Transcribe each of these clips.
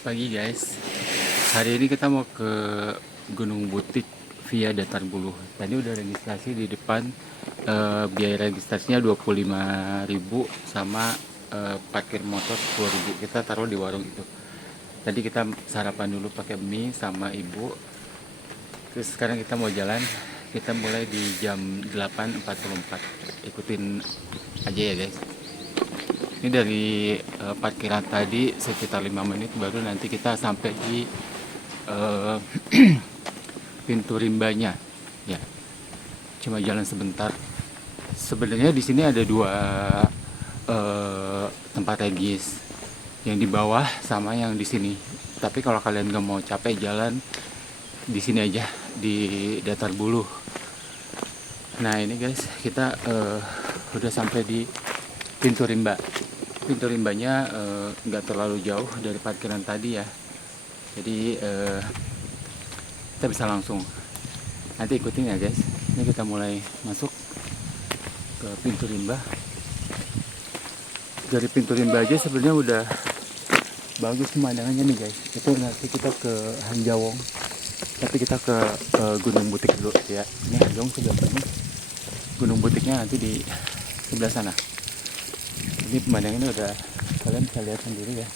Pagi guys, hari ini kita mau ke Gunung Butik via Datar Buluh. Tadi udah registrasi di depan, biaya registrasinya 25.000 sama parkir motor 10.000. Kita taruh di warung itu. Tadi kita sarapan dulu pakai mie sama ibu. Terus sekarang kita mau jalan. Kita mulai di jam 8.44. Ikutin aja ya guys. Ini dari parkiran tadi sekitar 5 menit baru nanti kita sampai di eh, pintu rimbanya. Ya, cuma jalan sebentar. Sebenarnya di sini ada dua tempat regis, yang di bawah sama yang di sini. Tapi kalau kalian nggak mau capek jalan, di sini aja di Datar Buluh. Nah ini guys, kita udah sampai di pintu rimba. Pintu rimbanya nggak terlalu jauh dari parkiran tadi ya. Jadi kita bisa langsung. Nanti ikutin ya guys. Ini kita mulai masuk ke pintu rimba. Dari pintu rimba aja sebenarnya udah bagus pemandangannya nih guys. Itu nanti kita ke Hanjawong. Tapi kita ke Gunung Butik dulu ya. Ini Hanjawong sebelah sini. Gunung Butiknya nanti di sebelah sana. Ini pemandangannya udah kalian bisa lihat sendiri ya.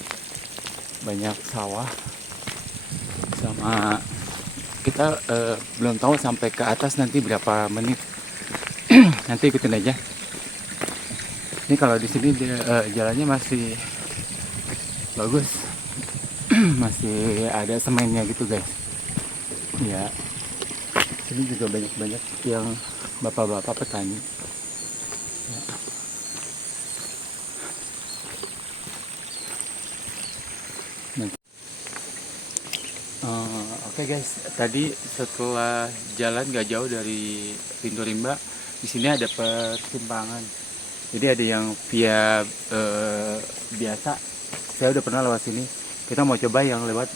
Banyak sawah sama kita belum tahu sampai ke atas nanti berapa menit. Nanti ikutin aja. Ini kalau di sini jalannya masih bagus. Masih ada semennya gitu guys. Ya, sini juga banyak yang bapak-bapak petani. Ya. Oke guys, tadi setelah jalan gak jauh dari pintu rimba, di sini ada persimpangan. Jadi ada yang via biasa. Saya udah pernah lewat sini. Kita mau coba yang lewat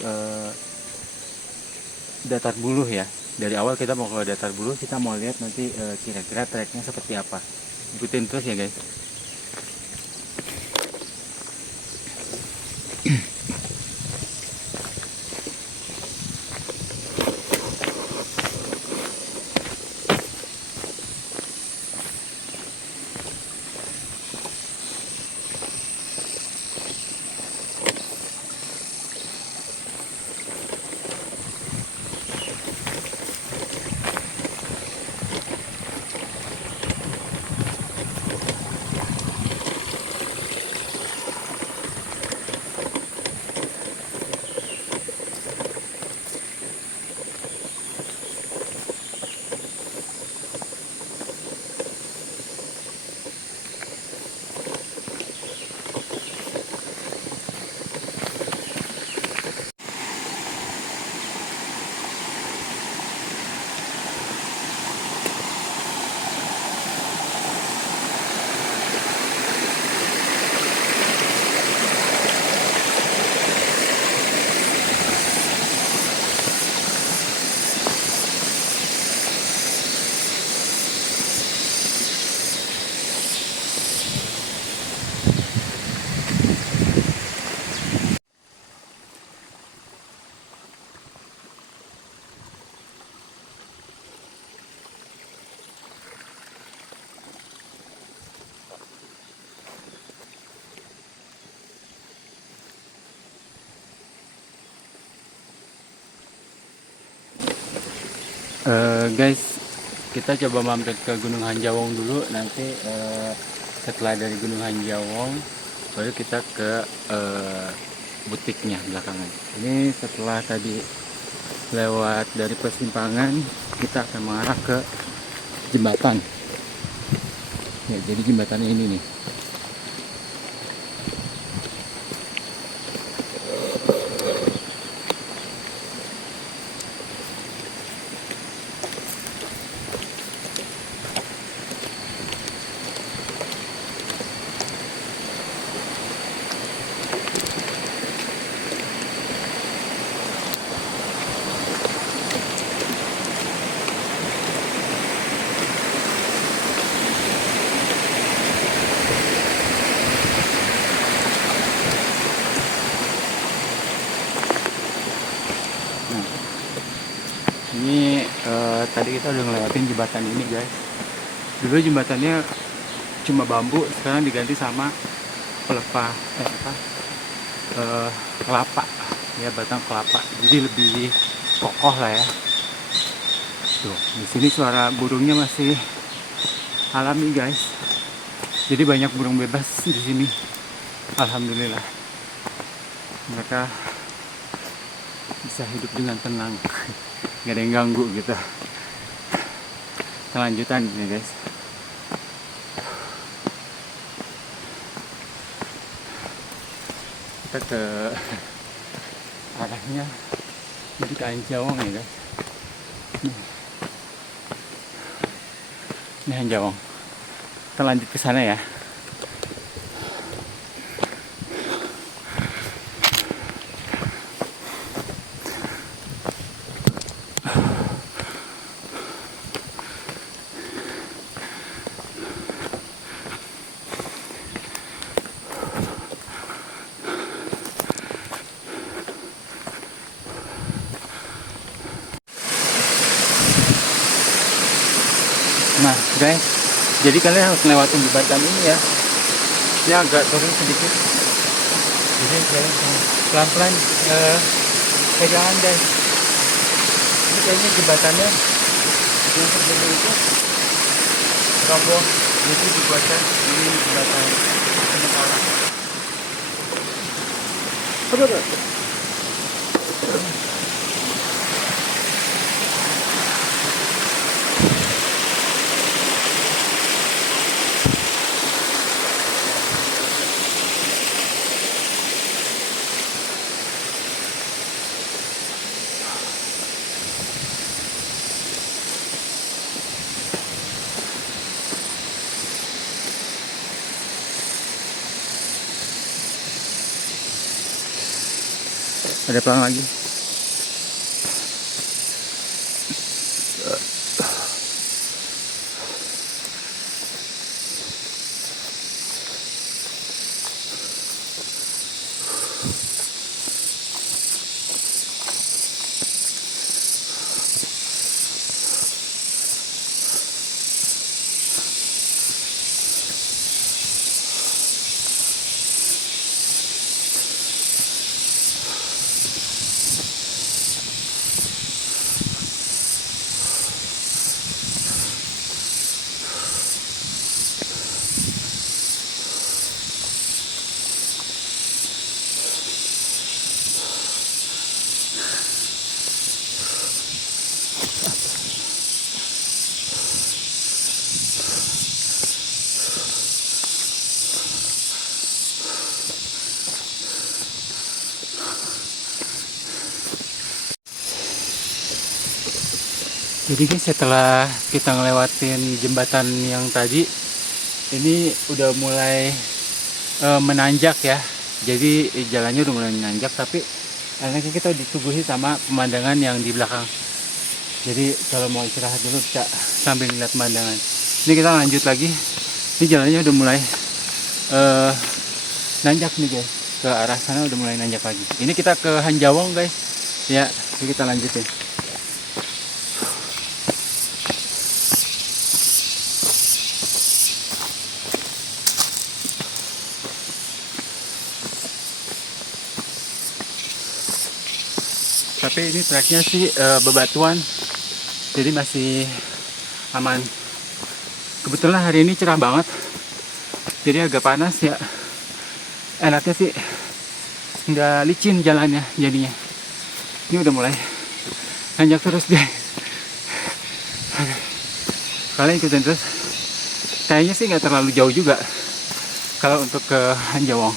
Datar Buluh ya. Dari awal kita mau ke Datar Buluh, kita mau lihat nanti kira-kira treknya seperti apa. Ikutin terus ya guys. Guys, kita coba mampir ke Gunung Hanjawong dulu. Nanti setelah dari Gunung Hanjawong, baru kita ke butiknya belakangan. Ini setelah tadi lewat dari persimpangan, kita akan mengarah ke jembatan. Ya, jadi jembatannya ini nih. Ini tadi kita udah ngelewatin jembatan ini guys. Dulu jembatannya cuma bambu, sekarang diganti sama pelepah kelapa ya, batang kelapa, jadi lebih kokoh lah ya. Tuh, di sini suara burungnya masih alami guys. Jadi banyak burung bebas di sini. Alhamdulillah. Mereka bisa hidup dengan tenang. Nggak ada yang ganggu gitu. Kelanjutan ya guys. Kita ke arahnya jadi ke Anjawang ya guys. Ini Anjawang. Kita lanjut ke sana ya. Nah guys, jadi kalian harus lewatin jembatan ini ya. Ini agak turun sedikit, jadi kalian pelan-pelan pegangan guys. Ini kayaknya jembatannya yang sebelumnya itu roboh, jadi dibuatkan ini jembatan sementara. Ada pelang lagi. Jadi guys, setelah kita ngelewatin jembatan yang tadi, ini udah mulai menanjak ya. Jadi jalannya udah mulai menanjak, tapi enaknya kita disuguhi sama pemandangan yang di belakang. Jadi kalau mau istirahat dulu bisa sambil lihat pemandangan. Ini kita lanjut lagi. Ini jalannya udah mulai nanjak nih guys. Ke arah sana udah mulai nanjak lagi. Ini kita ke Hanjawong guys. Ya, ini kita lanjutin. Tapi ini treknya sih bebatuan, jadi masih aman. Kebetulan hari ini cerah banget, jadi agak panas ya. Enaknya sih nggak licin jalannya jadinya. Ini udah mulai nanjak terus guys. Kalian ikutin terus. Kayaknya sih nggak terlalu jauh juga kalau untuk ke Hanjawong.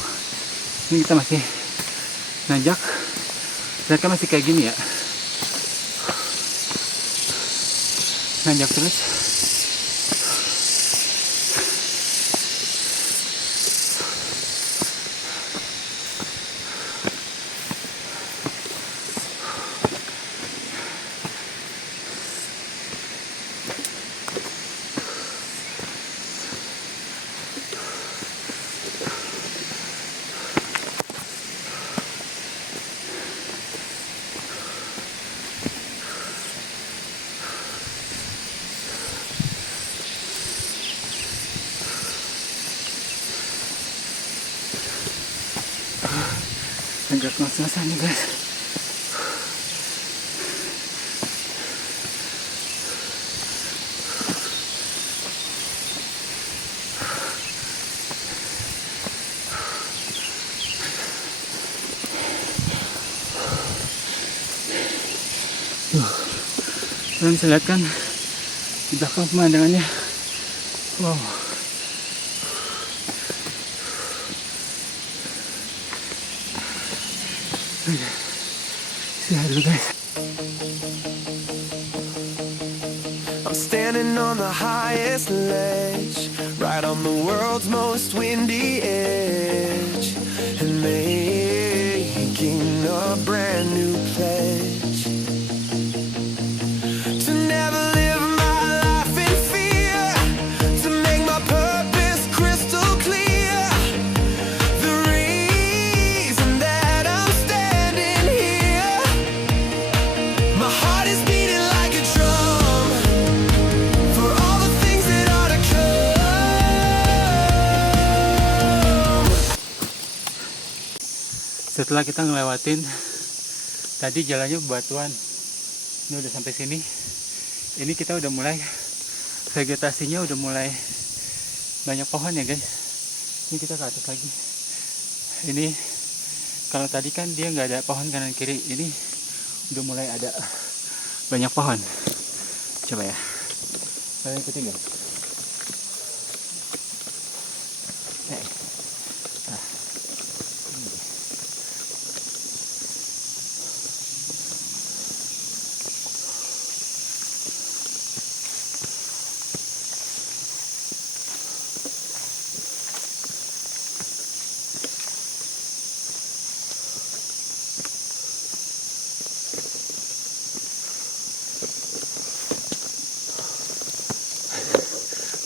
Ini kita masih nanjak. Mereka masih kayak gini ya, nanjak terus. agak ngos-ngosan nih guys. Kalian bisa lihat kan di belakang pemandangannya. Wow. Lihat dulu guys. I'm standing on the highest ledge, right on the world's most windy edge, and making a brand new pledge to never live my life in fear, to make my purpose crystal clear. The reason that I'm standing here, my heart is beating like a drum for all the things that are to come. Setelah kita ngelewatin tadi jalannya bebatuan, ini udah sampai sini. Ini kita udah mulai, vegetasinya udah mulai banyak pohon ya guys. Ini kita ke atas lagi. Ini kalau tadi kan dia nggak ada pohon kanan kiri, ini udah mulai ada banyak pohon. Coba ya, kalian ikutin guys.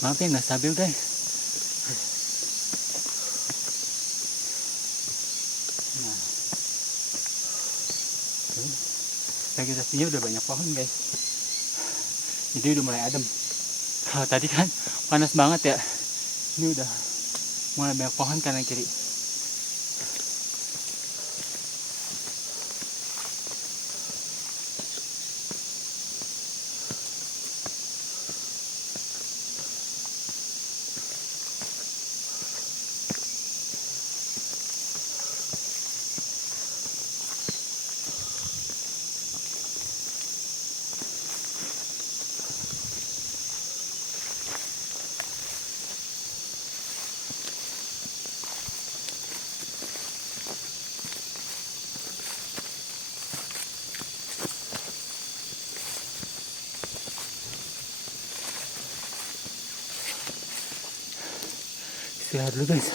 Maaf ya nggak stabil guys. Nah, vegetasinya udah banyak pohon guys. Jadi udah mulai adem. Kalau tadi kan panas banget ya. Ini udah mulai banyak pohon kanan kiri. Istirahat dulu guys.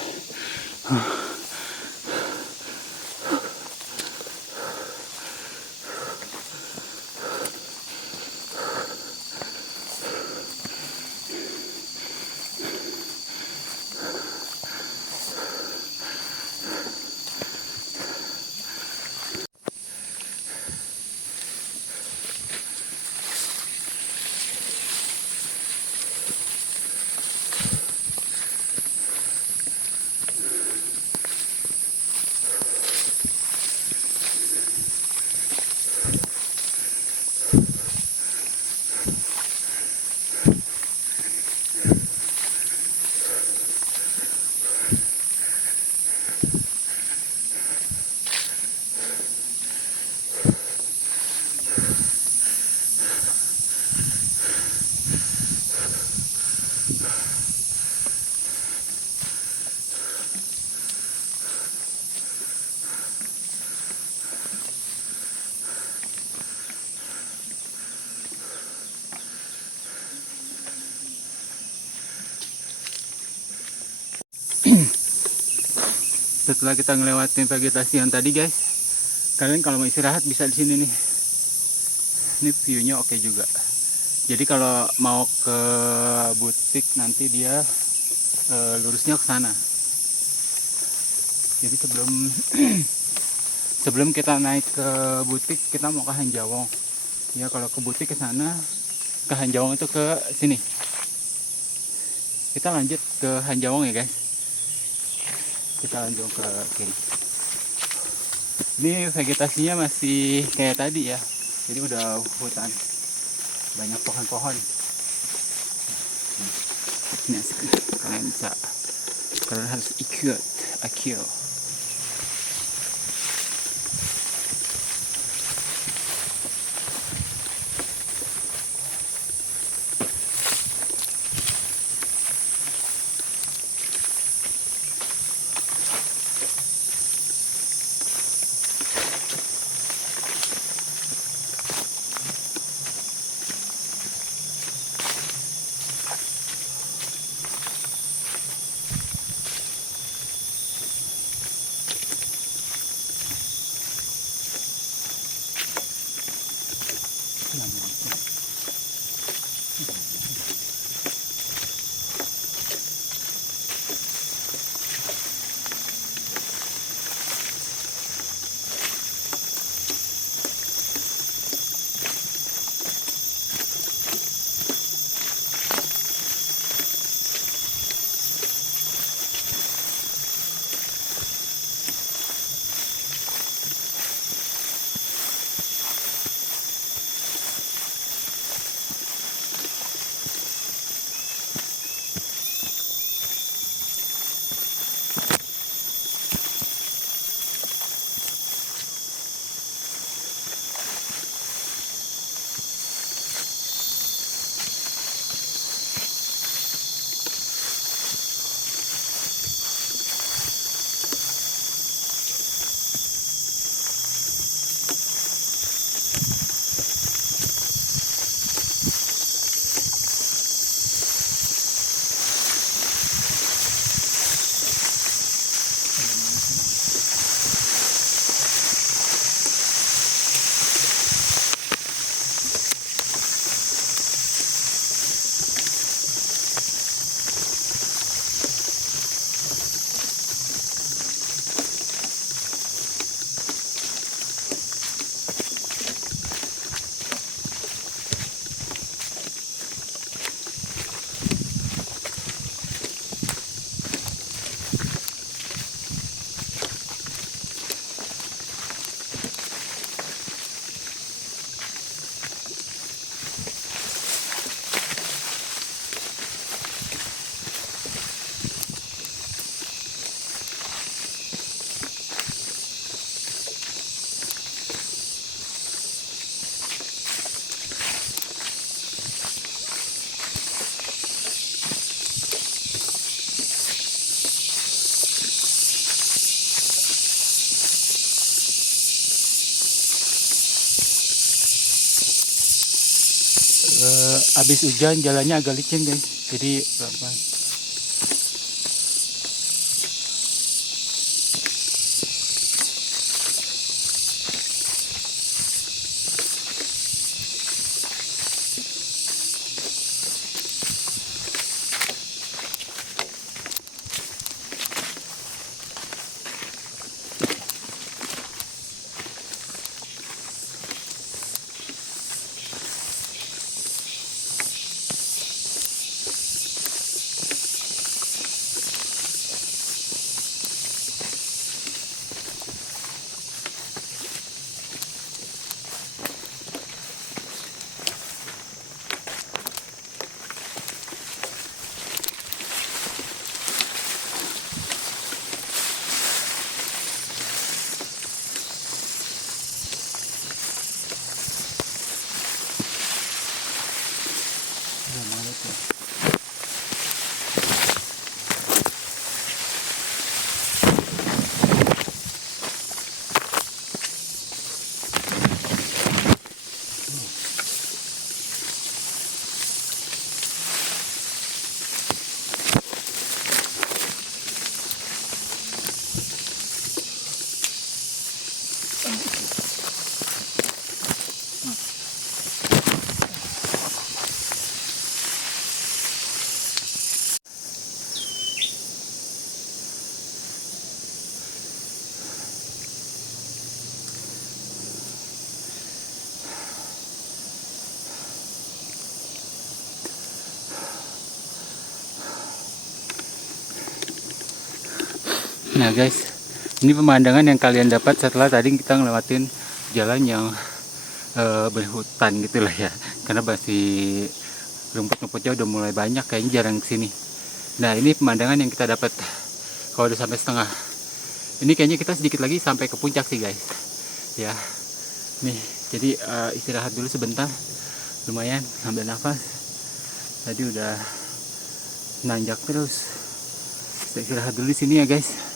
Setelah kita ngelewatin vegetasi yang tadi guys, kalian kalau mau istirahat bisa di sini nih. Ini view-nya oke juga. Jadi kalau mau ke butik nanti dia lurusnya ke sana. Jadi sebelum kita naik ke butik kita mau ke Hanjawong. Ya kalau ke butik ke sana, ke Hanjawong itu ke sini. Kita lanjut ke Hanjawong ya guys. Kita lanjut ke kiri. Ini vegetasinya masih kayak tadi ya, jadi udah hutan, banyak pohon-pohon. Ini asik, kalian harus ikut Akio. Abis hujan jalannya agak licin guys, jadi pelan-pelan. Nah guys, Ini pemandangan yang kalian dapat setelah tadi kita ngelewatin jalan yang berhutan gitu lah ya, karena masih rumput-rumputnya udah mulai banyak, kayaknya jarang kesini. Nah ini pemandangan yang kita dapat kalau udah sampai setengah. Ini kayaknya kita sedikit lagi sampai ke puncak sih guys. Ya, nih jadi istirahat dulu sebentar, lumayan ambil nafas. Tadi udah nanjak terus. Saya istirahat dulu di sini ya guys.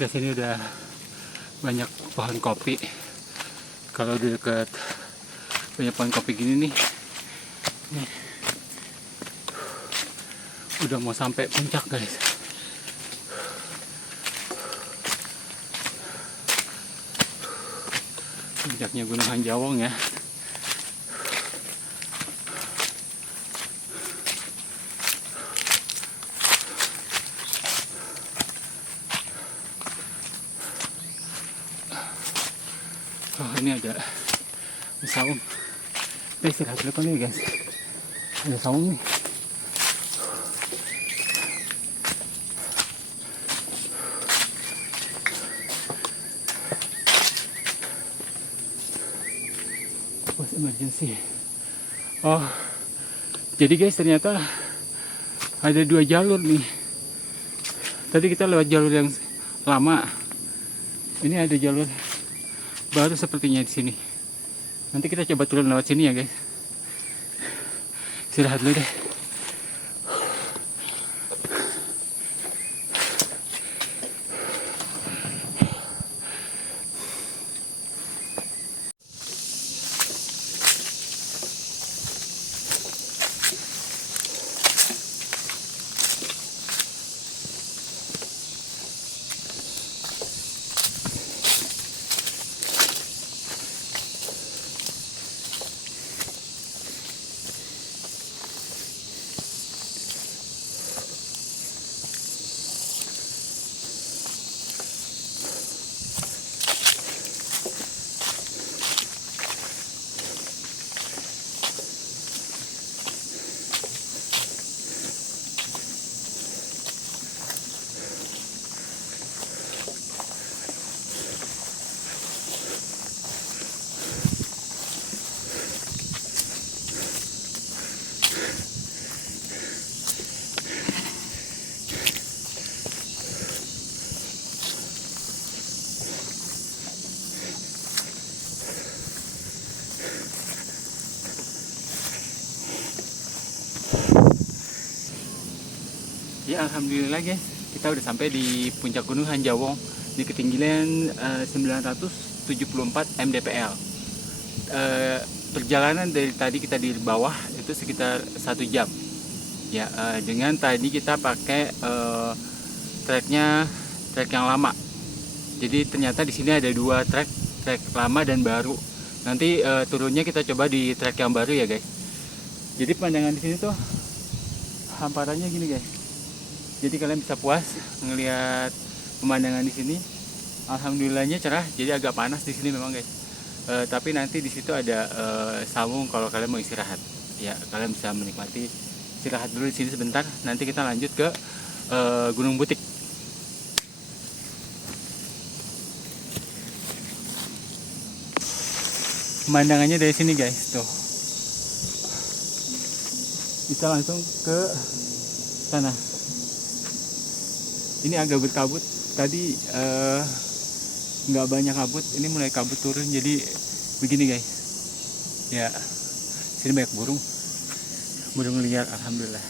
Di sini udah banyak pohon kopi. Kalau di dekat banyak pohon kopi gini nih, udah mau sampai puncak guys. Puncaknya Gunung Hanjawong ya. Oh ini ada saung. Kita istirahat dulu kali ya guys. Ada saung nih. Post emergency. Oh, jadi guys ternyata ada 2 jalur nih. Tadi kita lewat jalur yang lama. Ini ada jalur baru sepertinya di sini. Nanti kita coba turun lewat sini ya guys. Istirahat dulu deh. Ya alhamdulillah guys, kita udah sampai di puncak Gunung Hanjawong di ketinggian 974 mdpl. Perjalanan dari tadi kita di bawah itu sekitar 1 jam. Ya, dengan tadi kita pakai trek yang lama. Jadi ternyata di sini ada 2 trek lama dan baru. Nanti turunnya kita coba di trek yang baru ya guys. Jadi pemandangan di sini tuh hamparannya gini guys. Jadi kalian bisa puas ngelihat pemandangan di sini. Alhamdulillahnya cerah. Jadi agak panas di sini memang guys. Tapi nanti di situ ada saung kalau kalian mau istirahat. Ya kalian bisa menikmati istirahat dulu di sini sebentar. Nanti kita lanjut ke Gunung Butik. Pemandangannya dari sini guys tuh. Bisa langsung ke sana. Ini agak berkabut. Tadi nggak banyak kabut. Ini mulai kabut turun. Jadi begini guys. Ya, sini banyak burung liar. Alhamdulillah.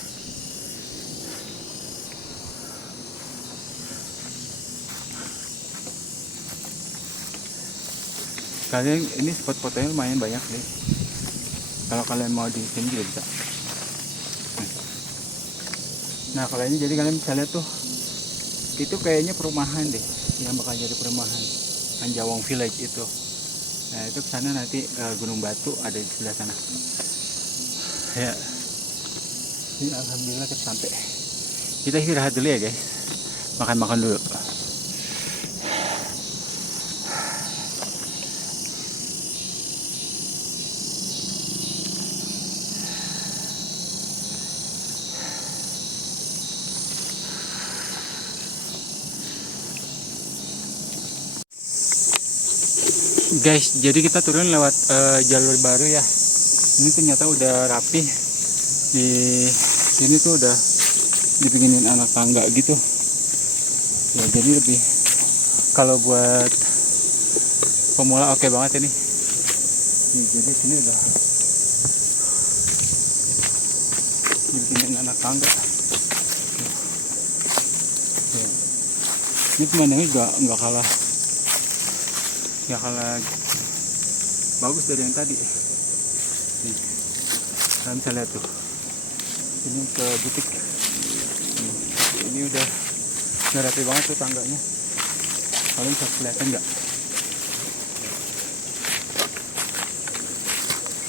Kalian ini spot fotonya lumayan banyak nih. Kalau kalian mau di sini juga bisa. Nah kalau ini jadi kalian bisa lihat tuh. Itu kayaknya perumahan deh, yang bakal jadi perumahan Hanjawong Village itu. Nah itu kesana nanti Gunung Batu ada di sebelah sana. Ya, ini alhamdulillah kita sampai. Kita istirahat dulu ya guys, makan dulu. Guys, jadi kita turun lewat jalur baru ya. Ini ternyata udah rapi. Di sini tuh udah dibikinin anak tangga gitu. Ya jadi lebih kalau buat pemula oke banget ini. Nih, jadi sini udah dibikinin anak tangga. Ya. Ini pemandangannya juga nggak kalah bagus dari yang tadi. Nih, kalian bisa lihat tuh. Ini ke butik. Ini udah rapi banget tuh tangganya. Kalian bisa kelihatan nggak?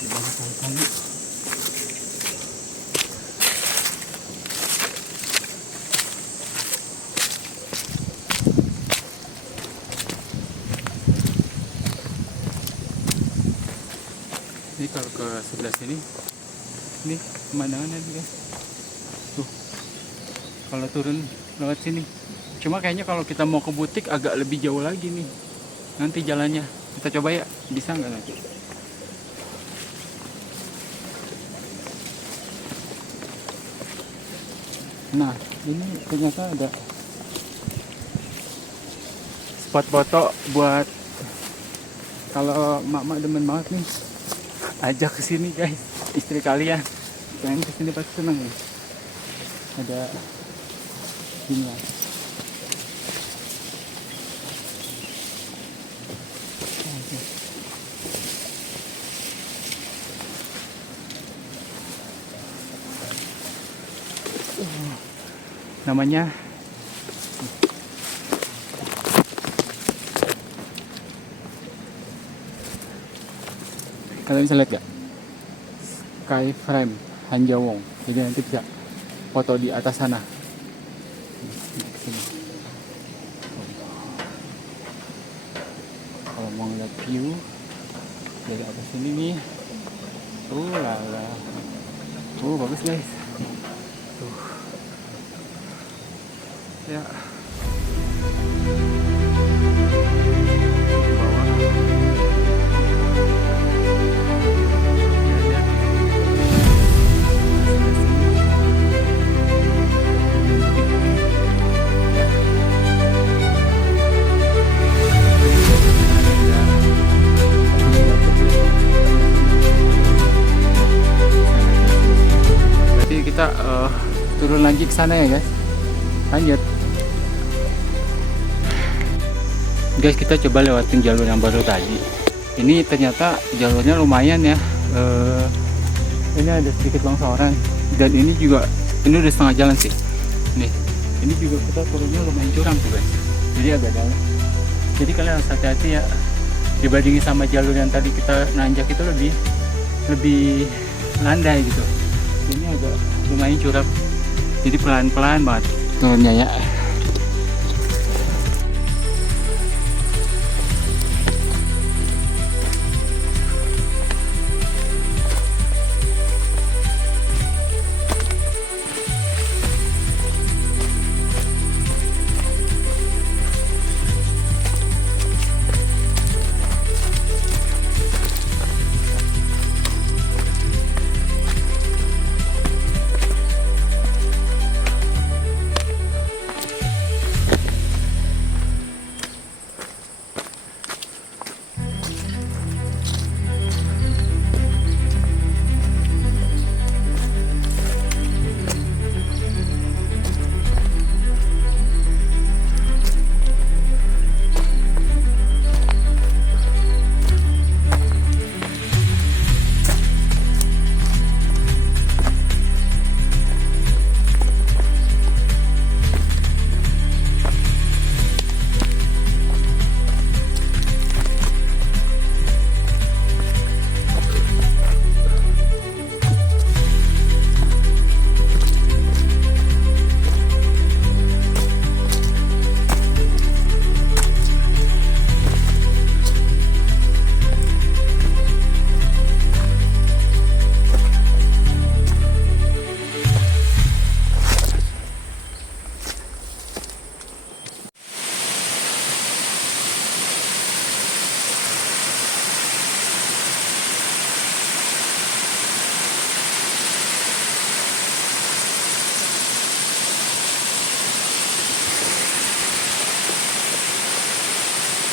Di bawah tangga. Ini kalau ke sebelah sini, ini pemandangannya nih guys. Tuh, kalau turun lewat sini. Cuma kayaknya kalau kita mau ke butik agak lebih jauh lagi nih. Nanti jalannya kita coba ya, bisa nggak nanti? Nah, ini ternyata ada spot foto buat kalau mak-mak demen banget nih. Ajak ke sini guys, istri kalian pengen ke sini pasti seneng nih. Ada ini lah. Namanya kalian bisa lihat gak? Sky Frame Hanjawong. Jadi nanti bisa foto di atas sana. Kalau mau lihat view dari atas sini nih, lala, bagus guys. Tuh, ya. Kita turun lagi ke sana ya guys. lanjut. Guys, kita coba lewatin jalur yang baru tadi. Ini ternyata jalurnya lumayan ya. Ini ada sedikit longsoran, dan ini juga, ini udah setengah jalan sih. Nih, ini juga kita turunnya lumayan curam tuh guys. Jadi agak dalam. Jadi kalian harus hati-hati ya. Dibandingin sama jalur yang tadi kita nanjak itu lebih landai gitu. Ini agak lumayan curam. Jadi pelan-pelan banget turunnya ya.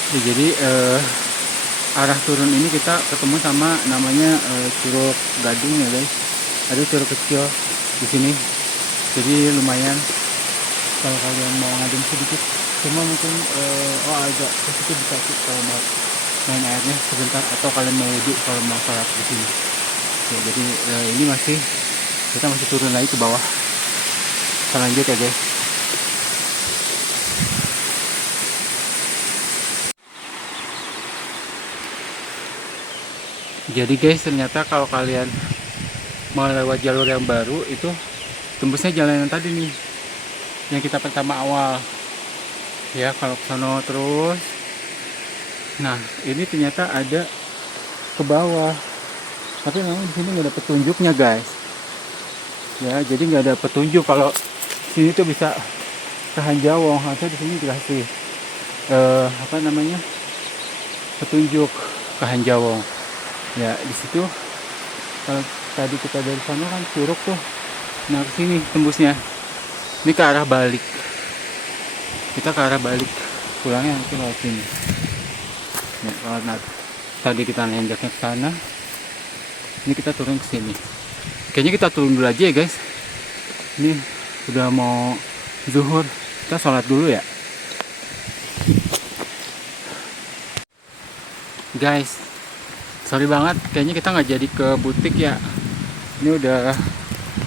Ya, jadi arah turun ini kita ketemu sama namanya Curug Gadung ya guys. Ada curug kecil di sini. Jadi lumayan kalau kalian mau ngadem sedikit. Cuma mungkin agak sedikit bisa kalau mau main airnya sebentar, atau kalian mau wudhu kalau mau sholat di sini. Ya, jadi ini kita masih turun lagi ke bawah. Kita lanjut ya guys. Jadi guys, ternyata kalau kalian mau lewat jalur yang baru itu tembusnya jalan yang tadi nih, yang kita pertama awal ya. Kalau ke sono terus, nah ini ternyata ada ke bawah, tapi memang di sini nggak ada petunjuknya guys ya. Jadi nggak ada petunjuk kalau sini tuh bisa ke Hanjawong. Harusnya di sini dikasih petunjuk ke Hanjawong ya. Di situ kalau tadi kita dari sana kan curug tuh, nah ke sini tembusnya. Ini ke arah balik, kita ke arah balik pulangnya mungkin lewat sini ya. Kalau tadi kita nanjaknya ke sana, ini kita turun ke sini. Kayaknya kita turun dulu aja ya guys. Ini udah mau zuhur, kita sholat dulu ya guys. Sorry banget, kayaknya kita nggak jadi ke butik ya. Ini udah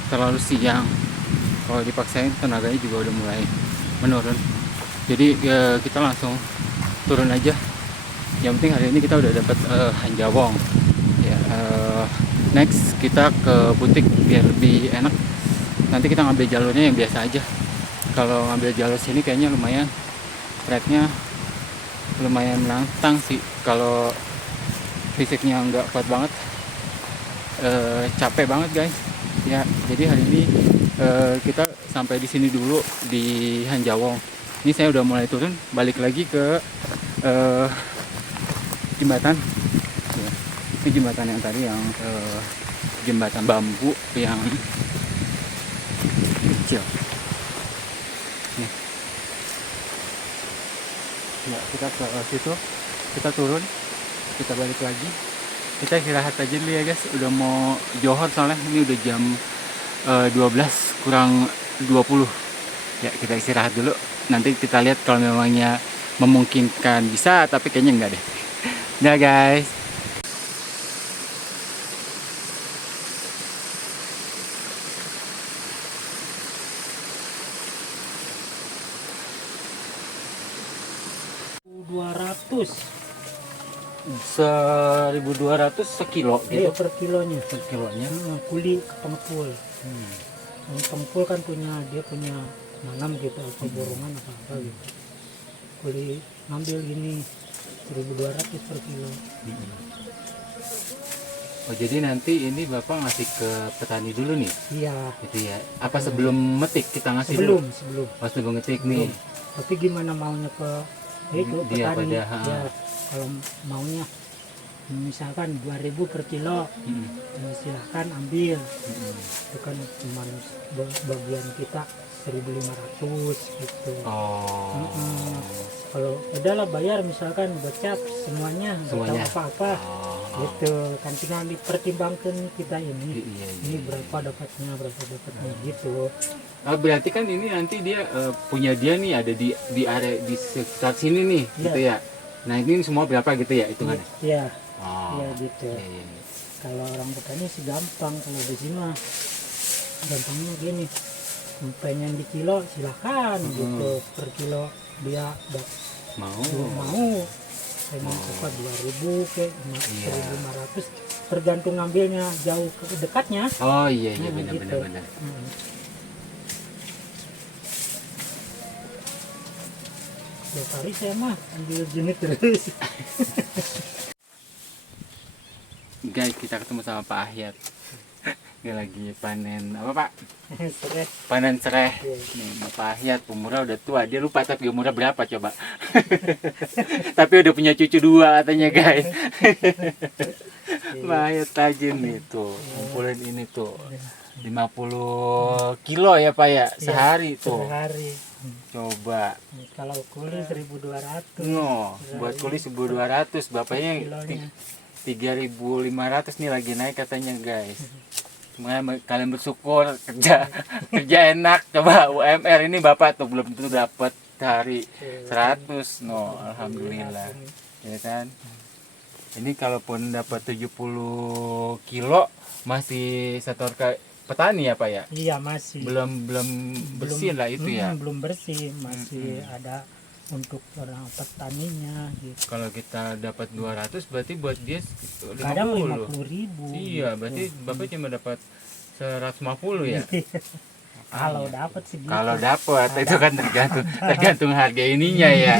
terlalu siang. Kalau dipaksain tenaganya juga udah mulai menurun. Jadi kita langsung turun aja. Yang penting hari ini kita udah dapat Hanjawong. Ya, next kita ke butik biar lebih enak. Nanti kita ngambil jalurnya yang biasa aja. Kalau ngambil jalur sini kayaknya lumayan treknya lumayan menantang sih. Kalau fisiknya nggak kuat banget, capek banget guys ya. Jadi hari ini kita sampai di sini dulu di Hanjawong. Ini saya udah mulai turun, balik lagi ke jembatan ya. Ini jembatan yang tadi, yang jembatan bambu yang kecil nih ya. Kita ke situ, kita turun, kita balik lagi, kita istirahat aja dulu ya guys. Udah mau johor soalnya ini udah jam 12 kurang 20 Ya kita istirahat dulu. Nanti kita lihat kalau memangnya memungkinkan bisa, tapi kayaknya enggak deh. Nah guys. $1.200 sekilo Iya, gitu. per kilonya. Per kilonya. Kuli pengepul. Yang pengepul kan dia punya nanam gitu, atau borongan apa gitu. Kuli ngambil gini 1.200 per kilo. Oh jadi nanti ini Bapak ngasih ke petani dulu nih? Iya. Gitu ya. Apa sebelum metik kita ngasih Sebelum, dulu? sebelum. Oh sebelum metik Sebelum. nih. Tapi gimana maunya ke itu Dia petani? pada, Ya, kalau maunya misalkan 2.000 per kilo, silahkan ambil. Itu kan cuma bagian kita 1.500 gitu. Oh. Kalau udahlah bayar misalkan gocap semuanya, nggak tahu Semuanya. apa-apa. Oh. Gitu kan, tinggal dipertimbangkan kita ini. Iya, Ini berapa dapatnya gitu. Oh, berarti kan ini nanti dia punya dia nih ada di area di sekitar sini nih, Iya. gitu ya. Nah ini semua berapa gitu ya hitungannya? Iya, Oh. iya gitu. Iya, iya, iya. Kalau orang petani sih gampang, kalau di sini mah gampangnya gini, pengen di kilo silahkan gitu, per kilo dia Mau. mau pengen suka 2.000 ke Iya. 1.500, tergantung ngambilnya jauh ke dekatnya. Oh iya iya Nah, benar gitu. benar. Tiap hari saya mah ambil gini terus. Guys kita ketemu sama Pak Ahyat. Dia lagi panen apa Pak? Seret. Panen sereh. Iya. Nih Bapak Ahyat umurnya udah tua. Dia lupa tapi umurnya berapa coba. Tapi udah punya cucu 2 katanya guys. Pak Ahyat tajin nih tuh. Ngumpulin ini tuh. 50 kilo ya Pak ya sehari tuh. Sehari. Coba. Kalau kuli 1.200. No, buat kuli 1.200, bapaknya Kilonya. 3.500 nih lagi naik katanya guys. Semuanya kalian bersyukur kerja kerja enak. Coba UMR ini bapak tuh belum tentu dapat hari 100. No, alhamdulillah. Ya kan? Ini kalaupun dapat 70 kilo masih setor ke petani ya Pak ya? Iya masih. Belum bersih lah itu ya. Belum bersih, masih ada untuk orang petaninya gitu. Kalau kita dapat 200 berarti buat dia Kadang 50. 50.000. Iya, berarti Bapak cuma dapat 150 ya? Kalau dapat segitu. Kalau dapat itu kan tergantung harga ininya ya.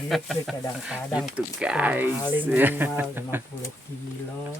Gitu kadang-kadang. Gitu guys. Paling minimal 50 kilo.